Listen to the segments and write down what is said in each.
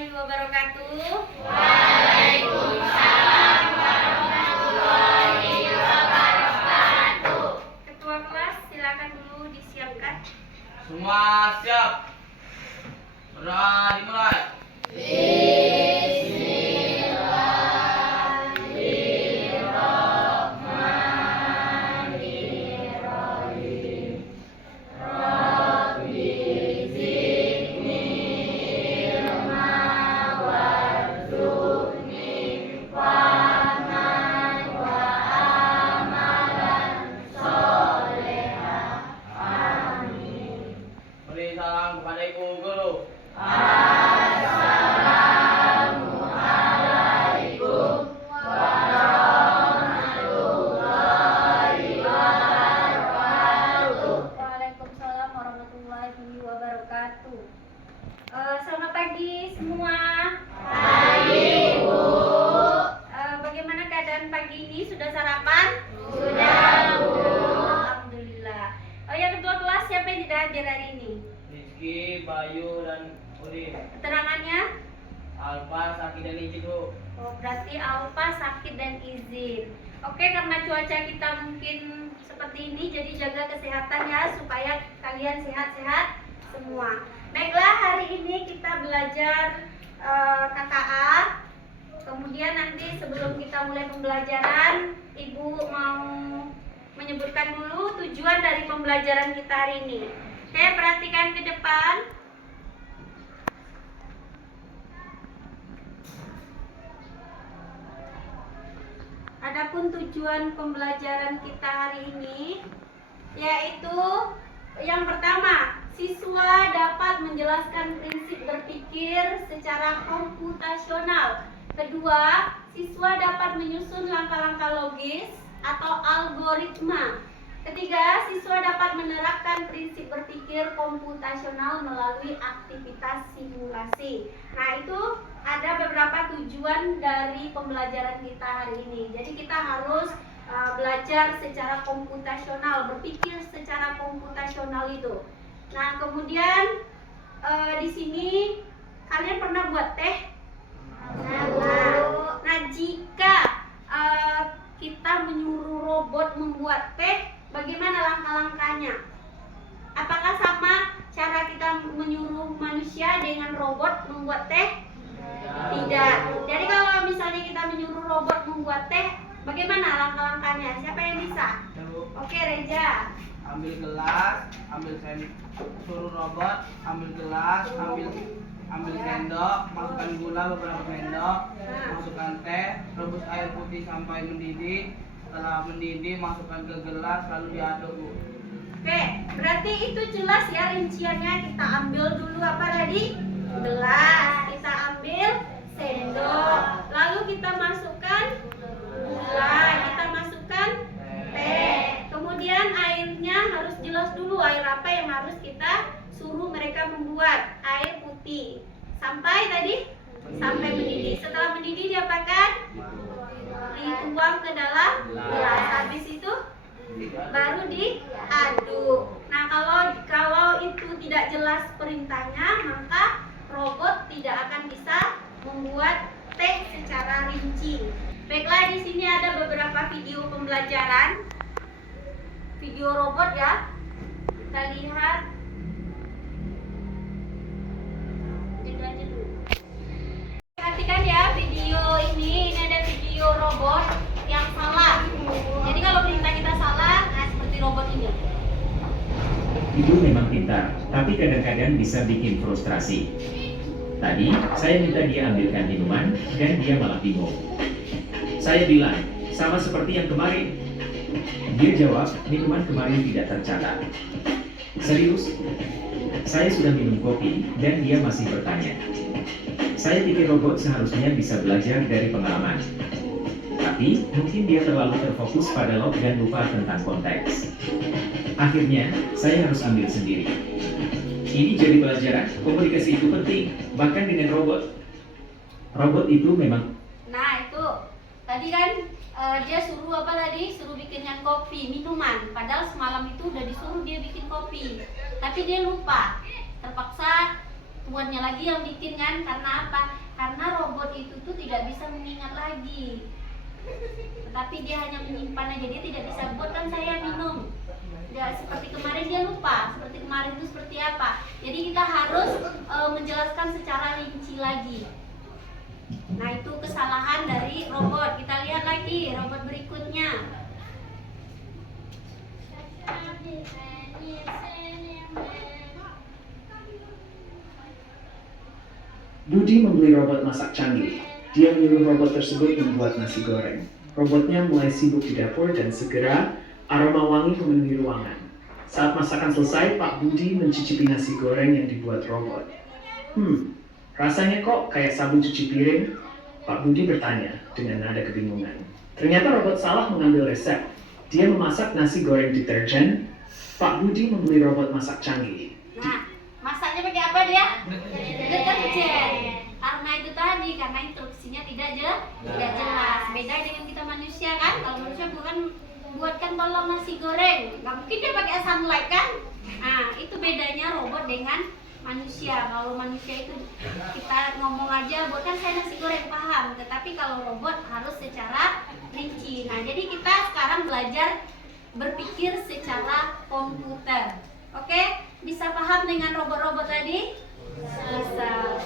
warahmatullahi wabarakatuh. Waalaikumsalam warahmatullahi wabarakatuh. Ketua kelas silakan dulu disiapkan. Semua siap. Berdoa dimulai. Beri salam kepada ibu guru. Waalaikumsalam warahmatullahi wabarakatuh. Selamat pagi semua. Pagi, Bu. Bagaimana keadaan pagi ini? Sudah sarapan? Sudah, Bu. Alhamdulillah. Oh ya, ketua kelas siapa yang tidak hadir hari ini? Rizky, Bayu, dan Udin. Keterangannya? Alfa, Saki, dan Ijin, Bu. Oh, berarti Alfa sakit dan izin. Oke, karena cuaca kita mungkin seperti ini, jadi jaga kesehatan ya supaya kalian sehat-sehat semua. Baiklah, hari ini kita belajar KKA. Kemudian nanti sebelum kita mulai pembelajaran, Ibu mau menyebutkan dulu tujuan dari pembelajaran kita hari ini. Oke, perhatikan ke depan. Adapun tujuan pembelajaran kita hari ini yaitu yang pertama, siswa dapat menjelaskan prinsip berpikir secara komputasional. Kedua, siswa dapat menyusun langkah-langkah logis atau algoritma. Ketiga, siswa dapat menerapkan prinsip berpikir komputasional melalui aktivitas simulasi. Nah, itu ada beberapa tujuan dari pembelajaran kita hari ini. Jadi kita harus belajar secara komputasional, berpikir secara komputasional itu. Nah, kemudian di sini kalian pernah buat teh? Nah, jika kita menyuruh robot membuat teh, bagaimana langkah-langkahnya? Apakah sama cara kita menyuruh manusia dengan robot membuat teh? Tidak. Jadi kalau misalnya kita menyuruh robot membuat teh, bagaimana langkah-langkahnya? Siapa yang bisa? Oke, Reja. Ambil gelas, suruh robot, ambil gelas, ambil sendok, masukkan gula beberapa sendok, masukkan teh, rebus air putih sampai mendidih. Setelah mendidih, masukkan ke gelas, lalu diaduk, Bu. Oke, berarti itu jelas ya rinciannya. Kita ambil dulu apa tadi? Gelas. Kita ambil sendok. Lalu kita masukkan gula. Kita masukkan teh. Kemudian airnya harus jelas dulu. Air apa yang harus kita suruh mereka membuat? Air putih. Sampai tadi? Sampai mendidih. Setelah mendidih diapakan? Dituang ke dalam gelas. Habis itu baru diaduk. Nah, kalau itu tidak jelas perintahnya, maka robot tidak akan bisa membuat teh secara rinci. Baiklah, di sini ada beberapa video pembelajaran, video robot ya. Kita lihat. Jeda dulu. Perhatikan ya video ini ada video robot yang salah. Jadi kalau perintah kita salah, nah seperti robot ini. Ibu memang pintar, tapi kadang-kadang bisa bikin frustrasi. Tadi, saya minta dia ambilkan minuman, dan dia malah bingung. Saya bilang, sama seperti yang kemarin. Dia jawab, minuman kemarin tidak tercatat. Serius? Saya sudah minum kopi, dan dia masih bertanya. Saya pikir robot seharusnya bisa belajar dari pengalaman. Tapi, mungkin dia terlalu terfokus pada log dan lupa tentang konteks. Akhirnya, saya harus ambil sendiri. Ini jadi pelajaran, komunikasi itu penting, bahkan dengan robot. Robot itu memang... Nah, itu tadi kan dia suruh apa tadi? Suruh bikinkan kopi, minuman. Padahal semalam itu udah disuruh dia bikin kopi. Tapi dia lupa. Terpaksa tuannya lagi yang bikin kan. Karena apa? Karena robot itu tuh tidak bisa mengingat lagi, tetapi dia hanya menyimpan aja, dia tidak bisa buat kan saya minum. Ya, seperti kemarin dia lupa, seperti kemarin itu seperti apa. Jadi kita harus menjelaskan secara rinci lagi. Nah, itu kesalahan dari robot. Kita lihat lagi robot berikutnya. Budi membeli robot masak canggih. Dia menyuruh robot tersebut membuat nasi goreng. Robotnya mulai sibuk di dapur dan segera aroma wangi memenuhi ruangan. Saat masakan selesai, Pak Budi mencicipi nasi goreng yang dibuat robot. Rasanya kok kayak sabun cuci piring? Pak Budi bertanya dengan nada kebingungan. Ternyata robot salah mengambil resep. Dia memasak nasi goreng deterjen. Pak Budi membeli robot masak canggih. Nah, masaknya pakai apa dia? Deterjen. Karena itu tadi, karena instruksinya tidak jelas. Beda dengan kita manusia kan? Kalau manusia buatkan tolong nasi goreng, nggak mungkin dia pakai sunlight kan? Nah, itu bedanya robot dengan manusia. Kalau manusia itu kita ngomong aja, buatkan saya nasi goreng, paham. Tetapi kalau robot harus secara rinci. Nah, jadi kita sekarang belajar berpikir secara komputer. Oke? Bisa paham dengan robot-robot tadi? Bisa.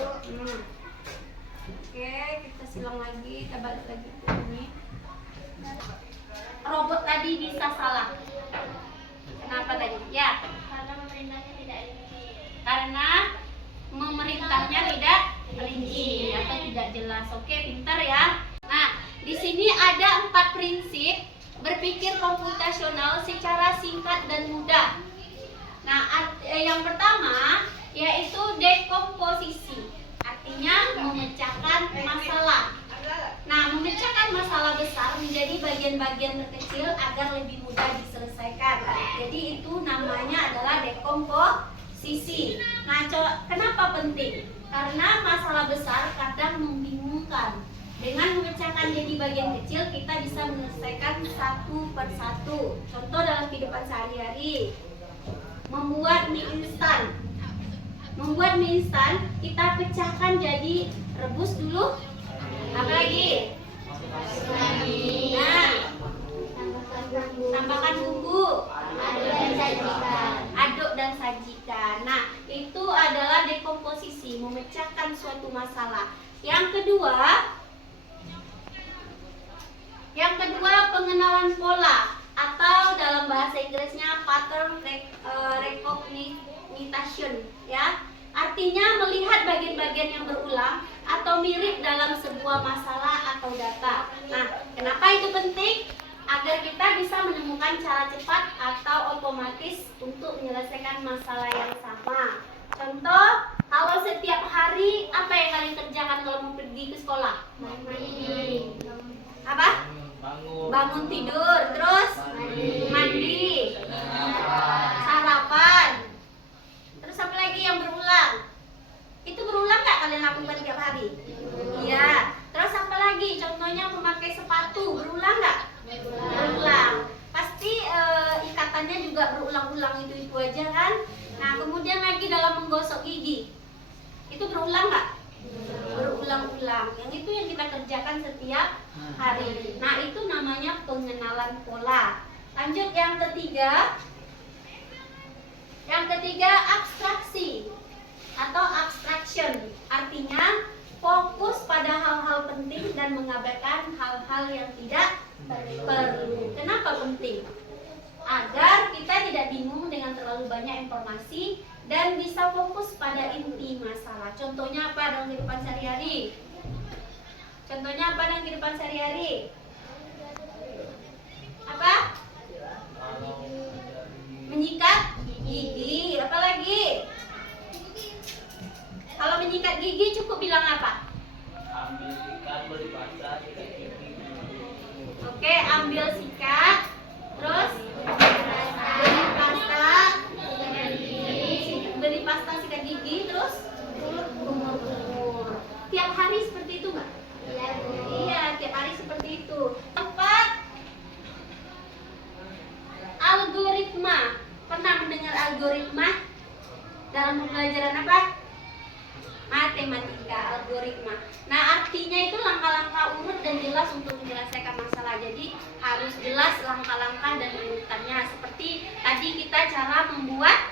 Oke, kita silang lagi, kita balik lagi ke ini. Robot tadi bisa salah. Kenapa tadi? Ya, Karena pemerintahnya tidak rinci. karena memerintahnya tidak rinci atau tidak jelas. Oke, pintar ya. Nah, di sini ada 4 prinsip berpikir komputasional secara singkat dan mudah. Nah, yang pertama yaitu dekomposisi, artinya memecahkan masalah. Nah, memecahkan masalah besar menjadi bagian-bagian terkecil agar lebih mudah diselesaikan. Jadi itu namanya adalah dekomposisi. Nah, kenapa penting? Karena masalah besar kadang membingungkan. Dengan memecahkan jadi bagian kecil, kita bisa menyelesaikan satu persatu. Contoh dalam kehidupan sehari-hari, membuat mie instan. Membuat mie instan, kita pecahkan jadi rebus dulu. Apa lagi? Nah, tambahkan bumbu, aduk dan sajikan. Nah, itu adalah dekomposisi, memecahkan suatu masalah. Yang kedua pengenalan pola, atau dalam bahasa Inggrisnya pattern recognition, ya. Artinya melihat bagian-bagian yang berulang atau mirip dalam sebuah masalah atau data. Nah, kenapa itu penting? Agar kita bisa menemukan cara cepat atau otomatis untuk menyelesaikan masalah yang sama. Contoh, kalau setiap hari apa yang kalian kerjakan kalau mau pergi ke sekolah? Apa? Bangun tidur, terus mandi, sarapan. Terus apa lagi yang berulang? Itu berulang nggak kalian lakukan tiap hari? Iya. Terus apa lagi? Contohnya memakai sepatu, berulang nggak? Berulang. Pasti ikatannya juga berulang-ulang, itu aja kan? Nah, kemudian lagi dalam menggosok gigi, itu berulang nggak? Berulang-ulang. Yang itu yang kita kerjakan setiap hari. Nah, itu namanya pengenalan pola. Lanjut yang ketiga. Yang ketiga, abstraksi atau abstraction. Artinya fokus pada hal-hal penting dan mengabaikan hal-hal yang tidak perlu. Kenapa penting? Agar kita tidak bingung dengan terlalu banyak informasi dan bisa fokus pada inti masalah. Contohnya apa dalam kehidupan sehari-hari? Apa? Menyikat gigi. Apa lagi? Kalau menyikat gigi cukup bilang apa? Ambil sikat, beli pasta, sikat gigi. Oke, ambil sikat, terus beli pasta sikat gigi, terus kumur-kumur. Tiap hari seperti itu nggak? Iya, tiap hari seperti itu. Tempat algoritma. Pernah mendengar algoritma dalam pembelajaran apa? matematika, algoritma. Nah, artinya itu langkah-langkah urut dan jelas untuk menyelesaikan masalah. Jadi harus jelas langkah-langkah dan urutannya. Seperti tadi kita cara membuat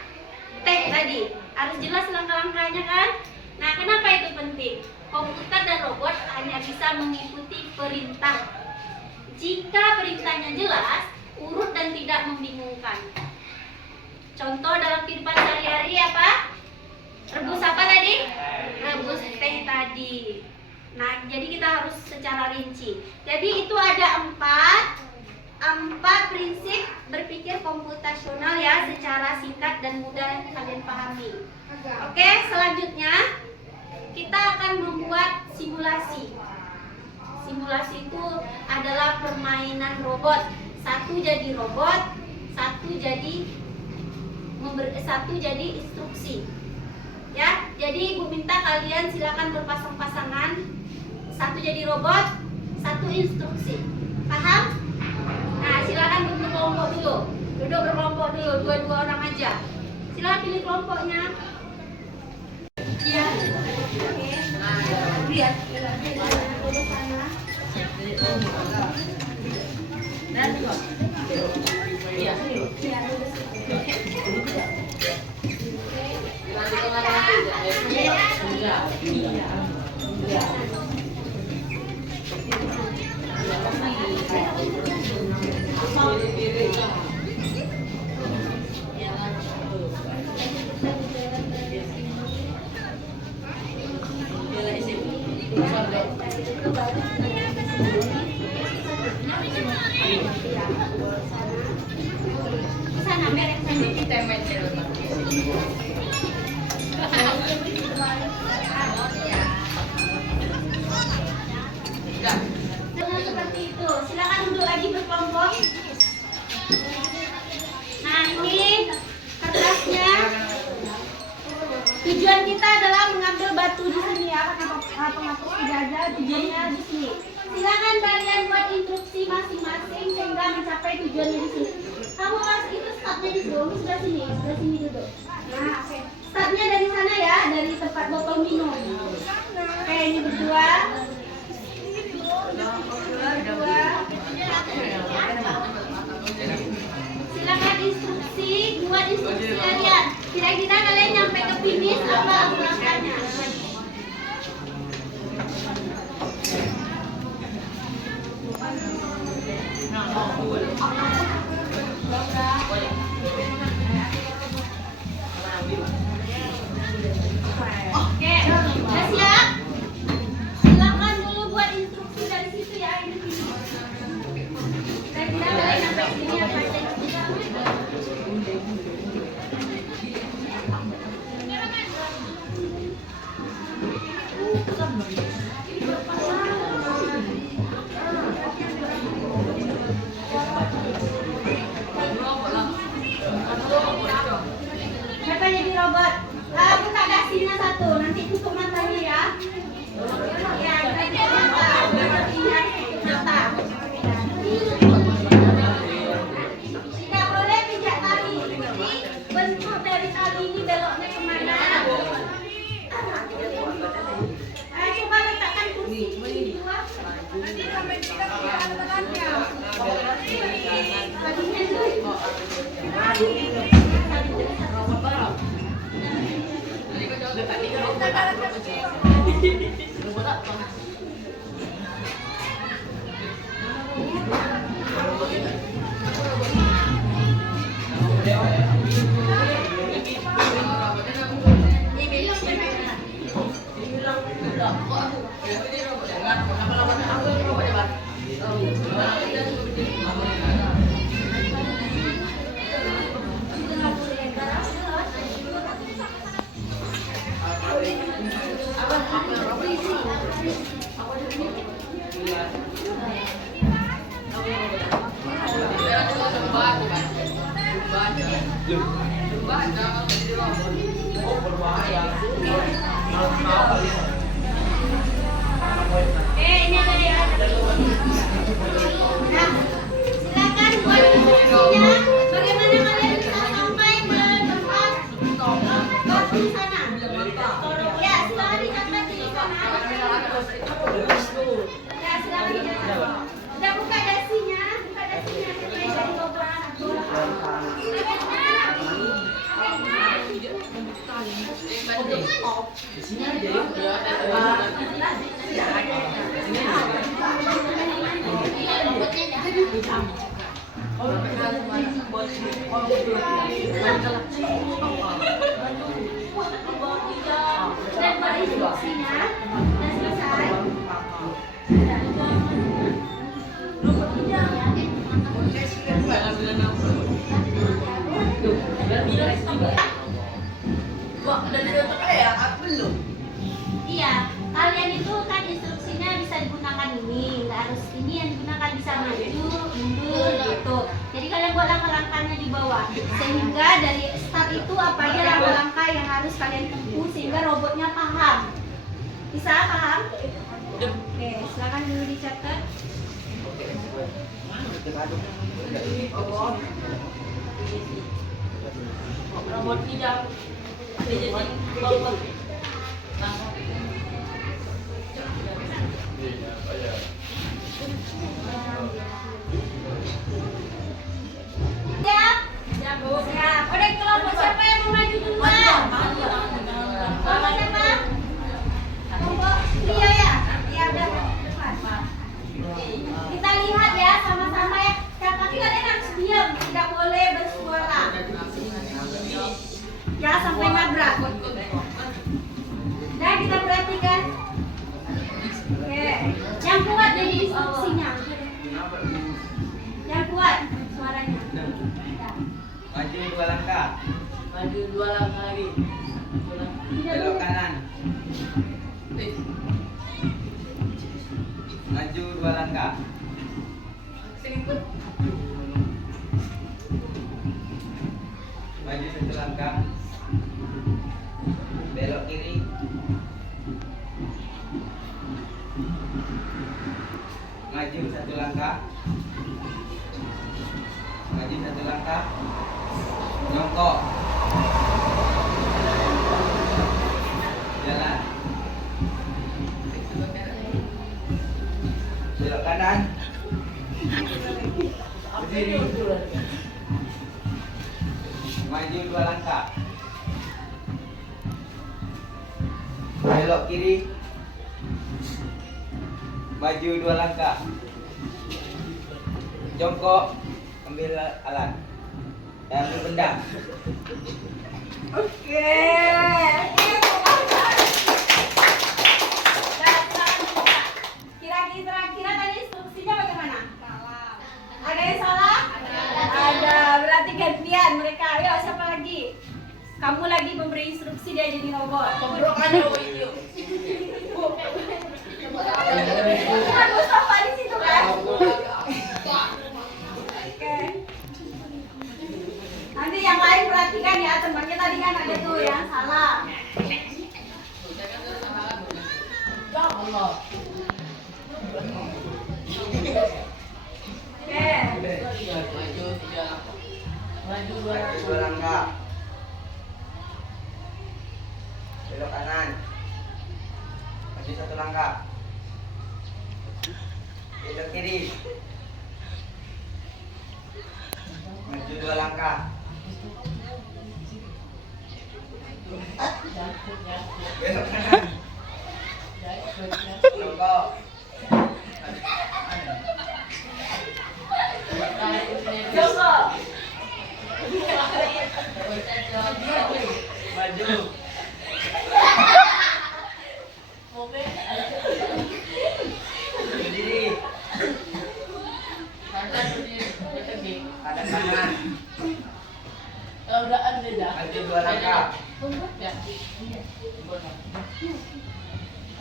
teh tadi, harus jelas langkah-langkahnya kan? Nah, kenapa itu penting? Komputer dan robot hanya bisa mengikuti perintah. Jika perintahnya jelas, urut dan tidak membingungkan. Contoh dalam kehidupan sehari-hari apa? Rebus apa tadi? Rebus teh tadi. Nah, jadi kita harus secara rinci. Jadi itu ada empat prinsip berpikir komputasional ya, secara singkat dan mudah kalian pahami. Oke, selanjutnya kita akan membuat simulasi. Simulasi itu adalah permainan robot. Satu jadi robot, satu jadi instruksi. Ya, jadi Ibu minta kalian silakan berpasang-pasangan. Satu jadi robot, satu instruksi. Paham? Nah, silakan duduk berkelompok dulu. Duduk berkelompok dulu, dua-dua orang aja. Silakan pilih kelompoknya. Iya. Oke. Lihat. Duduk sana. Dan dua. Iya, duduk sini. Sana merek saja kita main seperti itu. Silakan duduk lagi berkelompok. Nah, ini kertasnya. Tujuan kita adalah mengambil batu di sini ya, penghapus penjajah. Tujuannya di sini. Silakan kalian buat instruksi masing-masing sehingga mencapai tujuannya di sini. Kamu harus itu startnya di sebelah sini duduk. Nah, oke. Startnya dari sana ya, dari tempat botol minum. Oke, ini berdua. Silakan instruksi, buat instruksi kalian. Kira-kira kalian nyampe ke finish apa langkahnya? Oke, udah siap? Silakan dulu buat instruksi dari situ ya. Ini finish. Kira-kira kalian nyampe sini apa aja? Siapa jadi robot? Buka dasinya satu, nanti tutup matanya ya. Ya, kita tutup mata. Ingat tutup mata. Tidak boleh pijak tali. Jadi bentuk dari tali ini beloknya kemana? Coba letakkan kursi ini dua. Nanti sampai kita lihat tangannya. Tadinya dulu. Ini ada ya. Nah, silakan buat instruksinya. Bagaimana kalian bisa sampai ke tempat batu di sana? Ya, silakan dicapai Dan pada instruksinya sudah selesai. Iya, kalian itu kan instruksinya bisa digunakan ini, nggak harus ini yang digunakan, bisa maju, mundur gitu. Jadi kalian buat langkah-langkahnya di bawah, sehingga dari start itu apa aja langkah-langkah yang harus kalian tempuh sehingga robotnya paham. Bisa paham? Oke, silakan dulu dicatat. Robot tidak jadi robot. Siap? Siap. Udah kelompok siapa yang mau maju duluan? Kelompok siapa? Kelompok Rio ya? Iya, udah depan. Kita lihat ya sama-sama ya. Tapi kalian harus diam, tidak boleh bersuara. Jangan sampai nabrak. Dan kita perhatikan. Oke. Yang kuat jadi instruksinya. Yang kuat suaranya. Maju 2 langkah. Maju 2 langkah lagi. Belok kanan. Maju 2 langkah. Maju 1 langkah. Belok kiri. Maju 1 langkah. Maju 1 langkah. Jongkok. Jalan. Belok kanan. Berdiri. Maju 2 langkah. Belok kiri. Maju 2 langkah. Jongkok. Ambil alat. Ambil benda. Oke. Kira-kira tadi instruksinya bagaimana? Salah. Ada yang salah? Ada. Berarti gantian mereka. Ayo, siapa lagi? Kamu lagi memberi instruksi, dia jadi robot. Kan Mustafa di situ kan? Oke. Nanti yang lain perhatikan ya, temannya tadi kan ada tuh yang salah. Oke. Maju 2 Maju 2 langkah. Belok kanan. Maju 1 langkah. Belok kiri. Maju 2 langkah. Belok kanan. Jongkok. Jongkok. Maju. Berdiri. Ada kanan. Maju 2 langkah.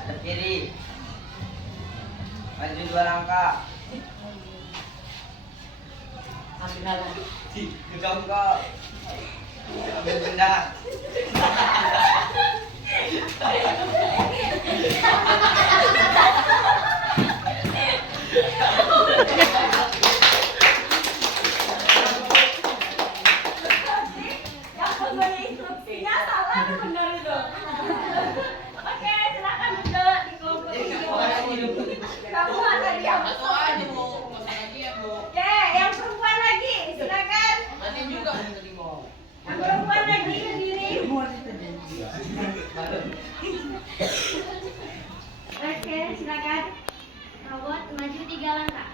Ada kiri. Maju 2 langkah. Jongkok. Ambil benda. Yang memberi instruksinya salah atau benar itu? Oke, silakan duduk di kelompok ini. Kamu ada diam. Oke, yang perempuan lagi, silakan. Yang perempuan lagi berdiri. Oke, silakan. Robot maju 3 langkah.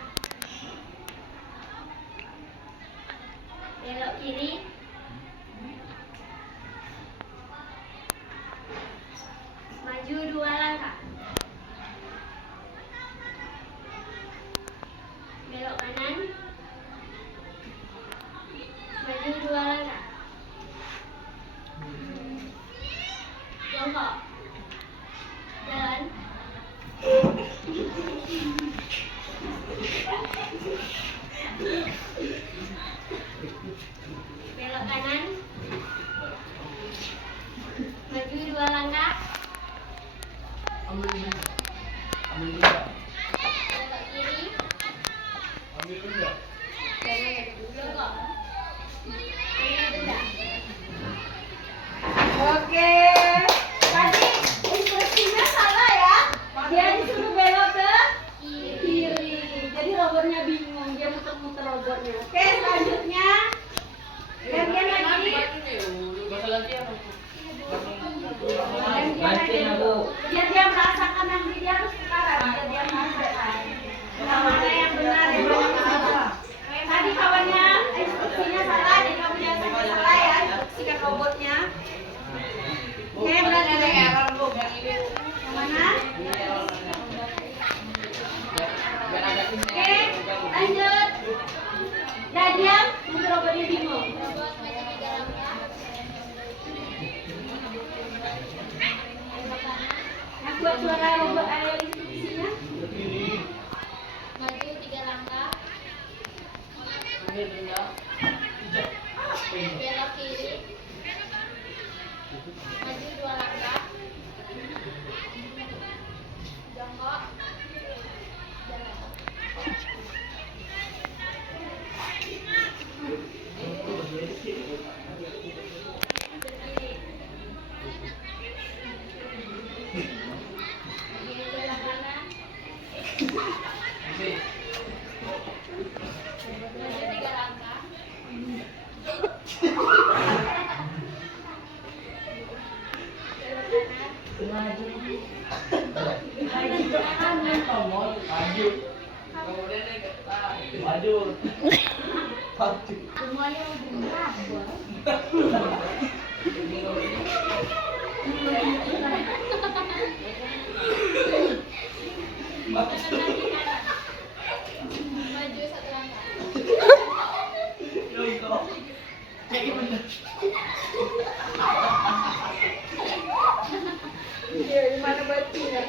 Belok kiri. Maju 2 langkah. Belok kanan. Maju 2 langkah. Jongkok. Jalan. Belok kanan. Maju 2 langkah. Ambil dulu. Belok kiri. Jongkok. Ambil benda. Oke. Tadi instruksinya salah ya. Dia disuruh belok ke kiri. Jadi robotnya bingung, dia muter-muter robotnya. Oke, selanjutnya gantian lagi. Bakal latihan aku. Gantian lagi. Biar dia merasakan nanti dia harus sekarang, biar dia merasakan. Yang mana yang benar, yang mana yang salah. Tadi kawannya instruksinya salah, jadi kamu jangan sampai salah ya instruksikan robotnya. Oke, berarti yang mana? Oke, lanjut. Dadian, mungkin robotnya bingung. Robot maju 3 langkah. Belok kanan. Yang buat suara robot ada instruksinya. Maju 3 langkah. Ambil benda. Belok kiri. Maju 2 langkah. Jongkok. Jalan. Belok kanan. Maju 3 langkah. Belok kanan. Maju. Kemudian maju. Semuanya udah berubah. Maju 1 langkah. Mana batunya?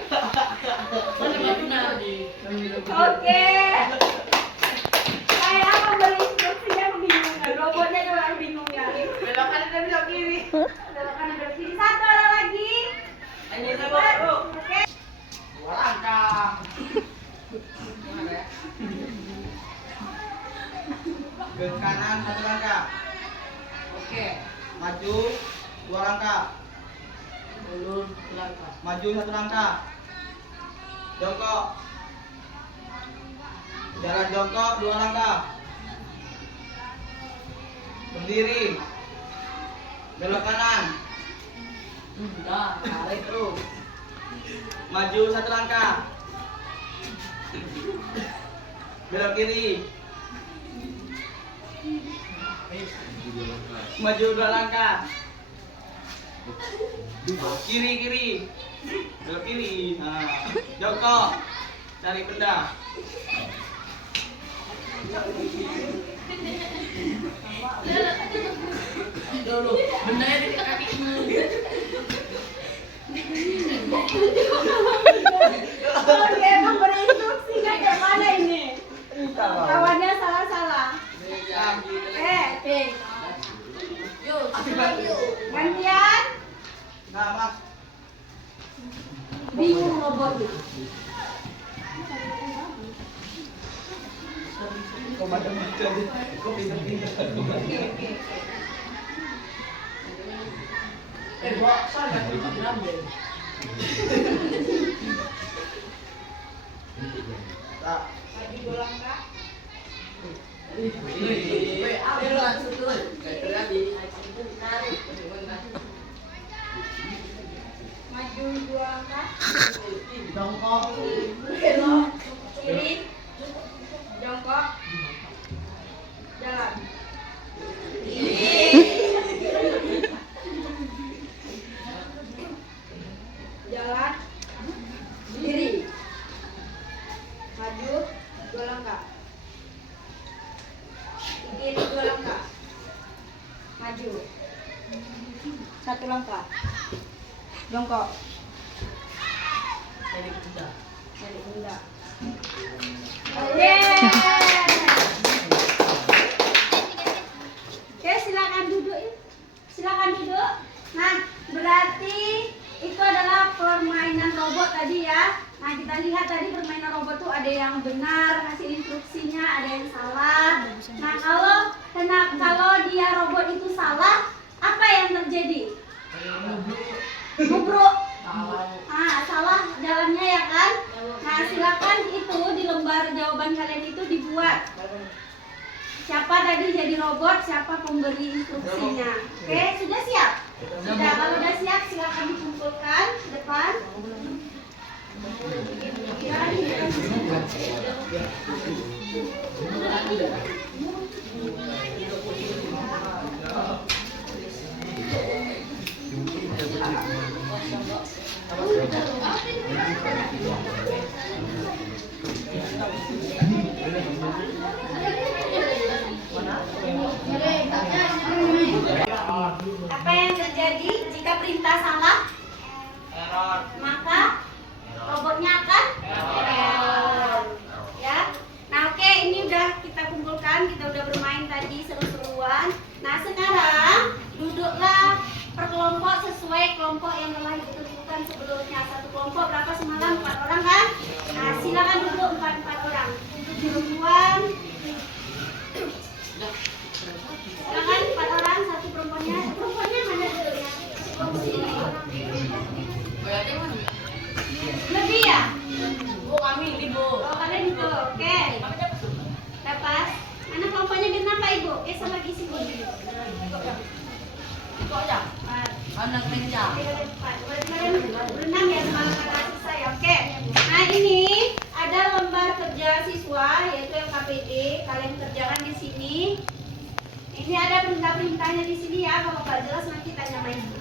Mana benar nih? Oke. Saya memberi instruksinya kebingungan. Robotnya juga kebingungan. Belok kanan dan belok kiri. Belok kanan belok kiri. Satu orang lagi. Ini saya baru. Oke. 2 langkah. Ke kanan 1 langkah. Oke. Maju 2 langkah. Ulur langkah. Maju 1 langkah. Jongkok. Jalan jongkok 2 langkah. Berdiri. Belok kanan. Udah, tarik terus. Maju 1 langkah. Belok kiri. Maju 2 langkah. Kiri kiri. Belok kiri. Nah, jongkok. Cari benda. Dulu, bendanya di kakimu. Oke, memberi instruksinya kayak mana ini? Kawannya salah-salah. Oke. Yuk, Gantian. Nah, Mas. Bingung robotnya. sana ngambil. Tak. Ambil langsung tuh. Terjadi. Tarik. Maju 2 langkah. Jongkok. Belok kiri. Jongkok. Jalan. Jalan. Kiri. Maju 2 langkah. Kiri 2 langkah. Maju. 1 langkah. Jongkok. Jadi kuda. Balik bunda. Yeay. Oke, silakan duduk. Silakan duduk. Nah, berarti itu adalah permainan robot tadi ya. Nah, kita lihat tadi permainan robot tuh ada yang benar ngasih instruksinya, ada yang salah. Nah, kalau dia robot itu salah, apa yang terjadi? Nubruk. Ah, salah jalannya ya kan? Nah, silakan itu di lembar jawaban kalian itu dibuat. Siapa tadi jadi robot, siapa pemberi instruksinya. Oke, sudah siap? Sudah, kalau sudah siap silakan dikumpulkan ke depan. Apa yang terjadi jika perintah salah? Error. Maka robotnya akan error. Ya. Nah, oke, ini udah kita kumpulkan, kita udah bermain tadi seru-seruan. Nah, sekarang duduklah per kelompok sesuai kelompok yang telah ditentukan sebelumnya. Satu kelompok berapa semalam? 4 orang kan? Nah, silakan duduk 4 orang. Perempuan. Silakan 4 orang, satu perempuannya. Perempuannya mana duduknya? Oh, sini. Lebih ya? Bu, kami ini, Bu. Oh, kalian itu. Oke. Lepas. Mana kelompoknya Birna Pak Ibu? Sama lagi sih Bu. Itu aja. Anak meja. Berenang ya sama saya. Oke. Nah, ini ada lembar kerja siswa yaitu LKPD. Kalian kerjakan di sini. Ini ada perintah-perintahnya di sini ya. Kalau nggak jelas nanti tanya sama Ibu.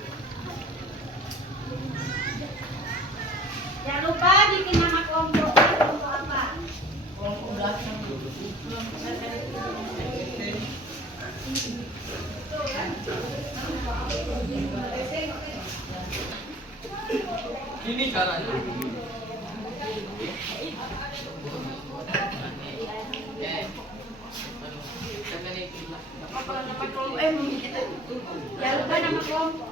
Jangan lupa bikin nama kelompoknya. Kelompok apa? Kelompok belakang. Ini caranya. Jangan lupa nama kelompok.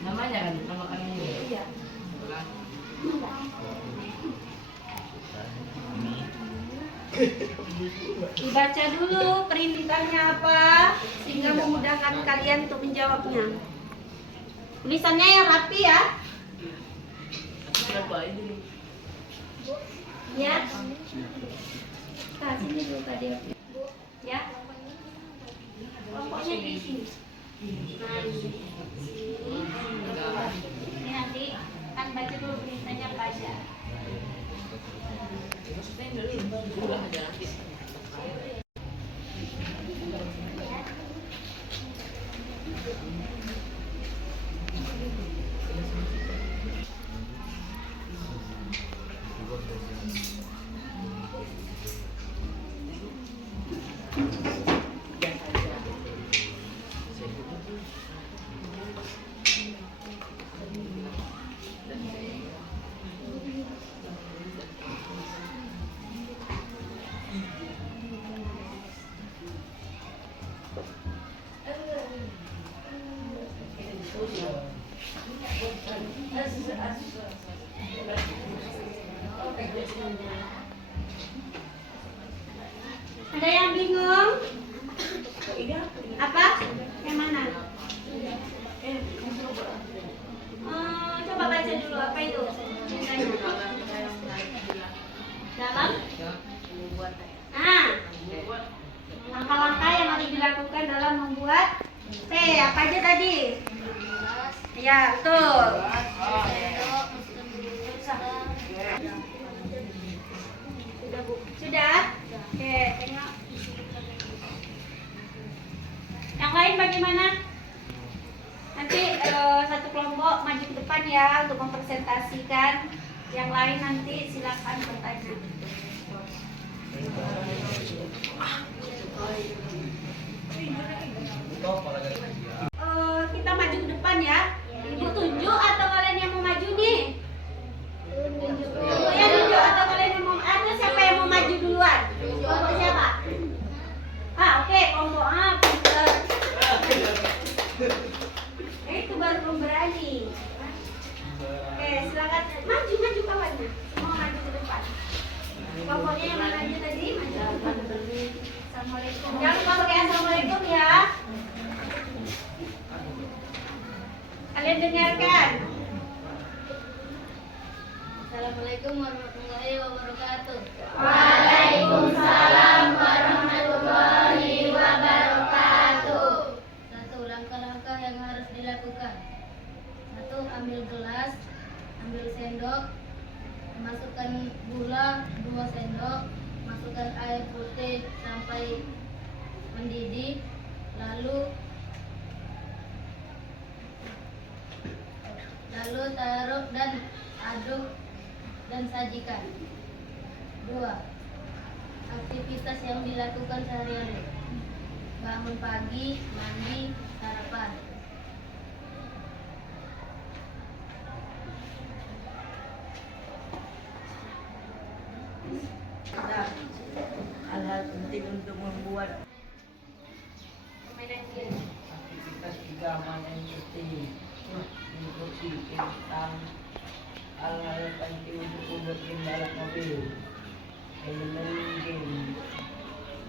Namanya kan, nama kami. Iya. Dibaca dulu perintahnya apa sehingga memudahkan kalian untuk menjawabnya. Tulisannya yang rapi ya. Berapa ini? Ya. Nah, sini dulu tadi. Ya. Kelompoknya di sini. Nah, di sini. Ini nanti kan baca dulu perintahnya apa aja. Ada yang bingung? Apa? Yang mana? Coba baca dulu apa itu? Dalam? Nah, langkah-langkah yang harus dilakukan dalam membuat teh apa aja tadi? Ya, betul. Sudah, Bu. Sudah? Oke, tengok. Yang lain bagaimana? Nanti satu kelompok maju ke depan ya untuk mempresentasikan. Yang lain nanti silakan bertanya. Kita maju ke depan ya. Ibu tunjuk atau kalian yang mau maju nih? Ibu yang tunjuk atau kalian yang mau? Atau siapa yang mau maju duluan? Kelompok siapa? Oke, kelompok pinter. Itu baru belum berani. Oke, silakan maju kawannya. Semua maju ke depan. Kelompoknya yang mana aja tadi? Maju ke depan. Assalamualaikum. Jangan lupa pakai assalamualaikum ya. Kalian dengarkan. Assalamualaikum warahmatullahi wabarakatuh. Waalaikumsalam warahmatullahi wabarakatuh. Satu, langkah-langkah yang harus dilakukan. Satu, ambil gelas, ambil sendok, masukkan gula 2 sendok, masukkan air putih sampai mendidih, lalu taruh dan aduk dan sajikan. 2. Aktivitas yang dilakukan sehari-hari. Bangun pagi, mandi, sarapan. Hal-hal penting untuk membuat Permainan game. aktivitas 3 yang seperti instruksi tentang hal-hal penting untuk membuat game balap mobil. Elemen game,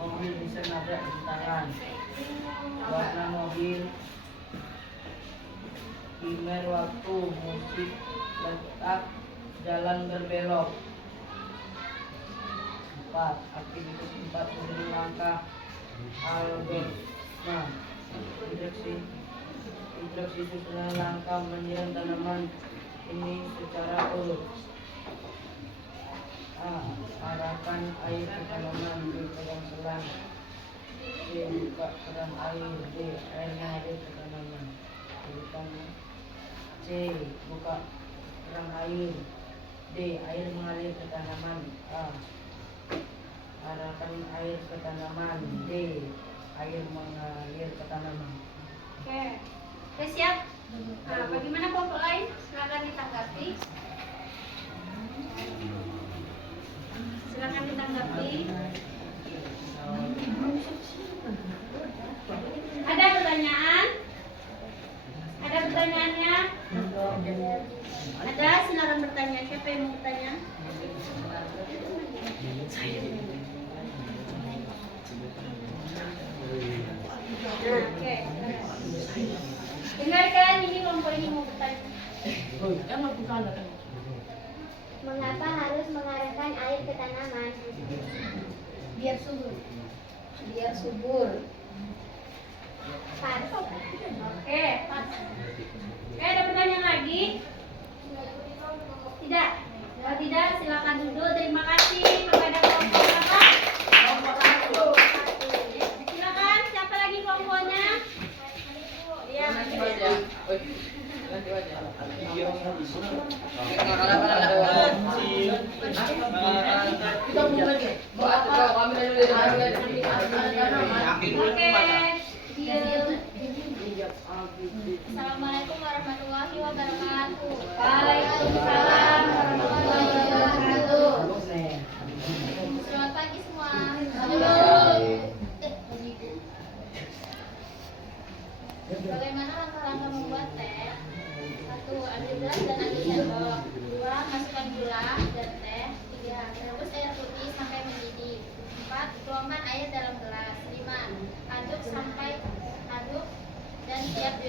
mobil bisa nabrak di tangan, warna mobil, timer waktu, musik, letak, jalan berbelok. 4. Aktivitas 4 memberi langkah algoritma. Instruksi susunan langkah menyiram tanaman ini secara urut. A. Arahkan air ke tanaman. B. Pegang selang. C. Buka keran air. D. Air mengalir ke tanaman. Urutannya C. Buka keran air. D. Air mengalir ke tanaman. A. Arahkan air ke tanaman. D. Air mengalir ke tanaman. Oke. Oke, siap? Nah, bagaimana kelompok lain? Silakan ditanggapi. Silakan ditanggapi. Ada pertanyaan? Ada pertanyaannya? Ada, silakan bertanya. Siapa yang mau bertanya? Oke. Dengarkan, ini kelompok ini mau bertanya. Jangan bukan. Mengapa harus mengarahkan air ke tanaman? Biar subur. Biar subur. Pas. Oke, pas. Oke, ada pertanyaan lagi? Tidak. Kalau tidak, silakan duduk. Terima kasih kepada kelompok apa? Kelompok 1. Silakan, siapa lagi kelompoknya? Iya, Nanti aja. Nanti aja. Kita mau lagi. Mau atau kau ambil dulu. Oke. Assalamualaikum warahmatullahi wabarakatuh. Waalaikumsalam warahmatullahi wabarakatuh. Selamat pagi semua. Bagaimana langkah-langkah membuat teh? 1. Ambil gelas dan ambil sendok. 2. Masukkan gula dan teh. 3. Rebus air putih sampai mendidih. 4. Tuangkan air dalam gelas. 5. Aduk dan siap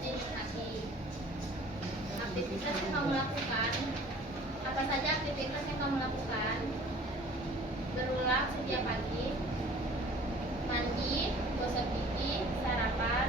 dinikmati. Aktivitas yang kamu lakukan. Apa saja aktivitas yang kamu lakukan? Berulang setiap pagi. Mandi, gosok gigi, sarapan.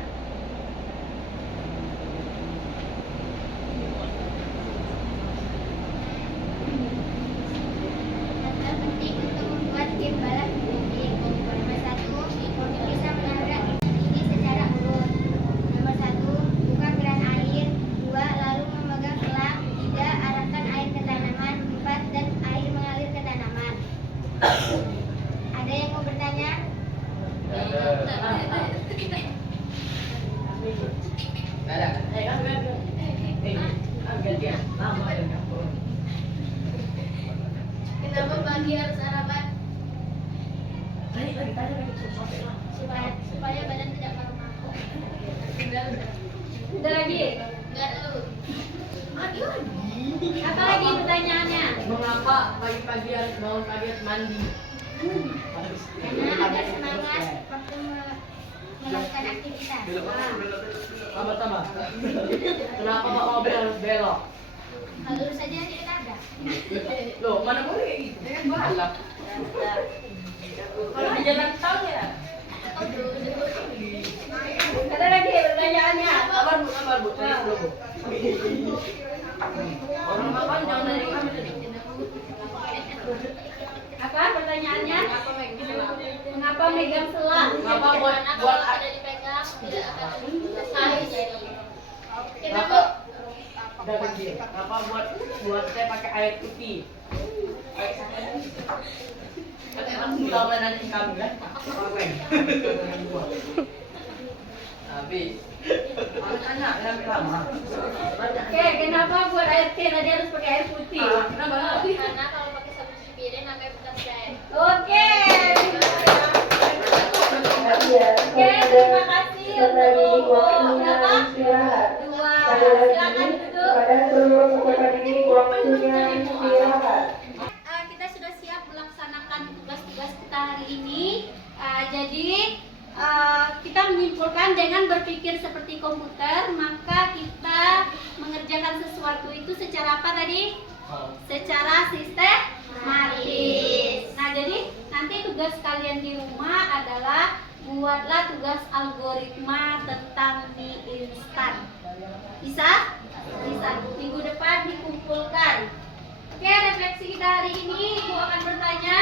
pagi-pagi harus bangun pagi harus mandi. Karena agar semangat waktu melakukan aktivitas. Tambah. Kenapa Pak mobil harus belok? Lurus saja tidak tabrak. Loh, mana boleh kayak gitu? Kan balap. Kalau di jalan tol ya. Ada lagi pertanyaannya. Kabar Bu. Tanya dulu, Bu. Orang makan jangan dari kami tadi. Apa pertanyaannya? Mengapa megang selang? Kenapa buat tidak dipegang tidak akan selesai jadi. Kenapa? Udah kecil. Kenapa buat saya pakai air putih? Kan emang lama nanti kami kan? Habis. Tanya, lama. Oke, kenapa buat air teh tadi harus pakai air putih? Kenapa? Karena kalau pakai sabun cuci piring namanya bukan jahit. Oke. Oke, terima kasih untuk kelompok berapa? Dua. Silakan duduk. Kita sudah siap melaksanakan tugas-tugas kita hari ini. Jadi kita menyimpulkan dengan berpikir seperti komputer, maka kita mengerjakan sesuatu itu secara apa tadi? Secara sistematis. Nah, jadi nanti tugas kalian di rumah adalah buatlah tugas algoritma tentang mie instan. Bisa? Bisa. Minggu depan dikumpulkan. Oke, refleksi kita hari ini Ibu akan bertanya,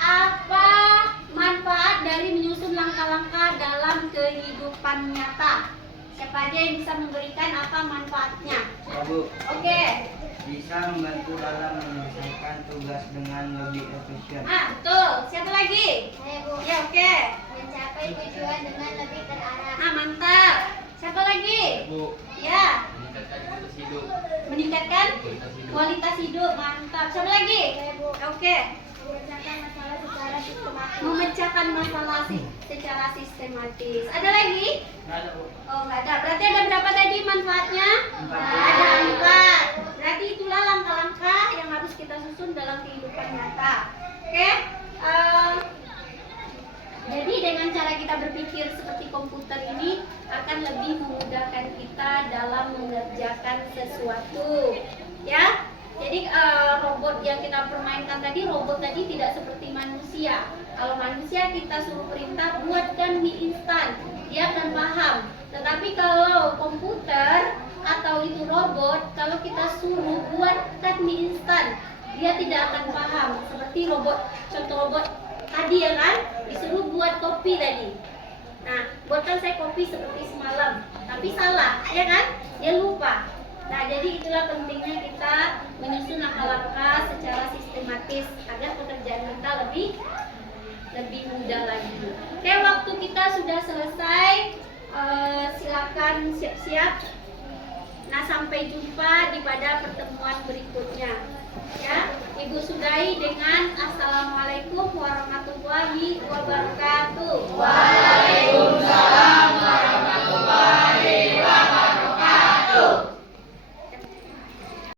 apa manfaat dari menyusun langkah-langkah dalam kehidupan nyata? Siapa aja yang bisa memberikan apa manfaatnya? Bu, Oke. bisa membantu dalam menyelesaikan tugas dengan lebih efisien. Betul. Siapa lagi? Saya Bu, Ya, oke. mencapai tujuan dengan lebih terarah. Mantap. Siapa lagi? Bu, Ya, meningkatkan kualitas hidup. meningkatkan kualitas hidup. Mantap. Siapa lagi? Saya Bu, Oke. memecahkan masalah secara sistematis. Memecahkan masalah secara sistematis. Ada lagi? Nggak ada, Bu. Oh, nggak ada. Berarti ada berapa tadi manfaatnya? Empat. Ada 4. Berarti itulah langkah-langkah yang harus kita susun dalam kehidupan nyata. Oke? Jadi dengan cara kita berpikir seperti komputer ini akan lebih memudahkan kita dalam mengerjakan sesuatu. Ya? Jadi robot yang kita permainkan tadi, robot tadi tidak seperti manusia. Kalau manusia kita suruh perintah buatkan mie instan, dia akan paham. Tetapi kalau komputer atau itu robot, kalau kita suruh buatkan mie instan, dia tidak akan paham. Seperti robot, contoh robot tadi ya kan, disuruh buat kopi tadi. Nah, buatkan saya kopi seperti semalam, tapi salah, ya kan? Dia lupa. Nah, jadi itulah pentingnya kita menyusun langkah-langkah secara sistematis agar pekerjaan kita lebih mudah lagi. Oke, waktu kita sudah selesai. Silakan siap-siap. Nah, sampai jumpa pada pertemuan berikutnya. Ya, Ibu sudahi dengan Assalamualaikum warahmatullahi wabarakatuh. Waalaikumsalam.